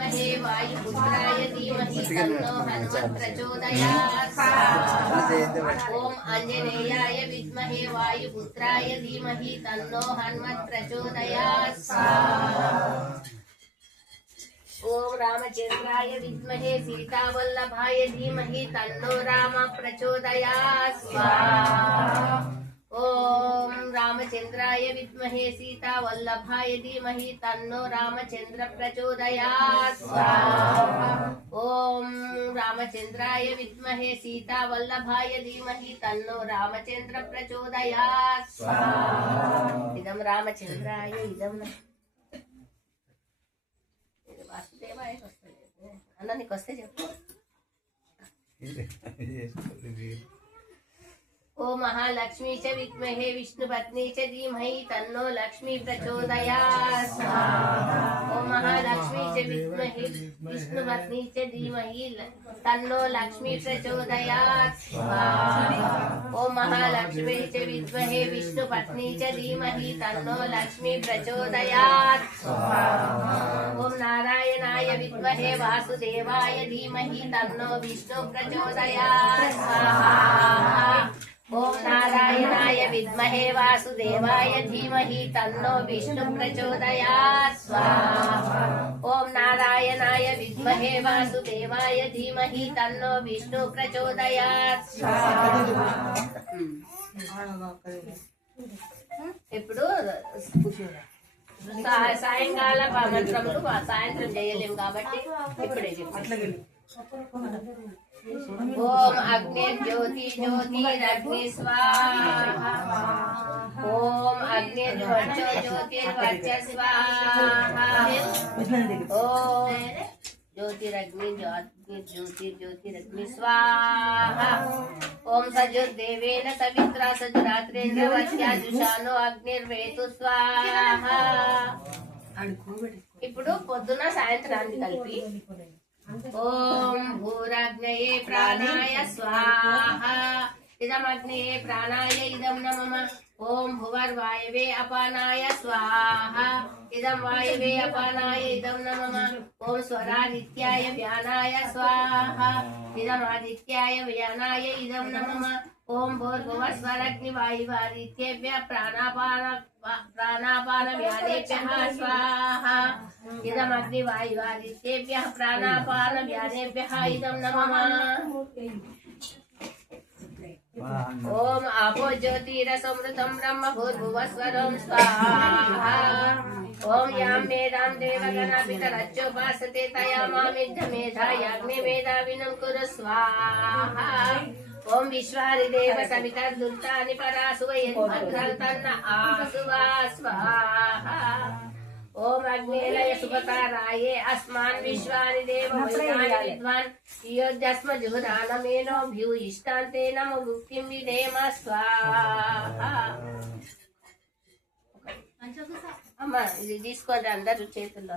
विद्महे वायुपुत्राय धीमहि तन्नो हनुमत् प्रचोदयात्। ओम आंजनेयाय विद्महे वायुपुत्राय धीमहि तन्नो हनुमत् प्रचोदयात्। ओम रामचंद्राय विद्महे सीतावल्लभाय धीमहि तन्नो राम प्रचोदयात्। ओम रामचंद्राय विद्महे सीतावल्लभाय धीमहि तन्नो रामचंद्र प्रचोदयात्। ओम रामचंद्राय विद्महे सीतावल्लभाय धीमहि तन्नो रामचंद्र प्रचोदयात्। इदं रामचंद्राय इदं वासुदेवाय अन्न నీకు వస్తే చెప్పు। ओ महालक्ष्मी च विद्महे विष्णुपत्नी च धीमहि तन्नो लक्ष्मी प्रचोदयात्। ओ महालक्ष्मी च विद्महे विष्णुपत्नी च धीमहि तन्नो लक्ष्मी प्रचोदयात्। ओ महालक्ष्मी च विद्महे विष्णुपत्नी च धीमहि तन्नो लक्ष्मी प्रचोदयात्। ओम नारायणाय विद्महे वासुदेवाय धीमहि तन्नो विष्णु प्रचोदयात्। ओम नारायणाय विद्महे वासुदेवाय धीमहि तन्नो विष्णु प्रचोदयात्। ओम नारायणाय विद्महे वासुदेवाय धीमहि तन्नो विष्णु प्रचोदयात्। ఇప్పుడు సాయంకాల మంత్రములు సాయంత్రం చేయలేము కాబట్టి ఇప్పుడే చెప్పండి। ओम अग्नि ज्योति ज्योतिरग्नि स्वाहा। ओम अग्नि ज्योतिर्वर्च स्वाहा। ओम ज्योतिरग्नि ज्योतिर्ज्योतिरग्नि स्वाहा। ओम सजुर्देवेन सवित्रा सजुरात्रेन्द्र वत्याजुषानो अग्निर्वेतु स्वाहा। ఇప్పుడు పొద్దున సాయంత్రానికి కలిపి ओम भूराग्नये प्राणाय स्वाहा। इदमग्नये प्राणाय इदं नमः। ओम भुवर्वायवे अपानाय स्वाहा। इदं वायवे अपानाय इदं नमः। ओम स्वरादित्याय व्यानाय स्वाहा। इदमादित्याय व्यानाय इदं नमः। ओम भूर्भुवस्वरग्निवायुवादित्येभ्यः प्राणापान व्यानेभ्यः स्वाहा। इदमग्निवायुवादित्येभ्यः प्राणापान व्यानेभ्यः इदं नमः। ओम आपो ज्योतिरसमृतं ब्रह्म भूर्भुवस्वरं स्वाहा। ओम यां मेधां देवगणापितरच्चोपासते तया मामिद्धमेधायाग्निमेधाविनं कुरु स्वाहा। ओम विश्वादिदेव सवितर्दुर्तानि परासु वयद्भद्रं तन्न आसुवा स्वाहा। ओम अग्नेलय सुभताराये अस्मान् विश्वानि देव विद्वान् योद्यस्मजुहुरानमेनो भ्यूयिष्टान्ते नमो मुक्तिं विधेम स्वाहा। అమ్మ ఇది తీసుకోండి అందరూ చేతుల్లో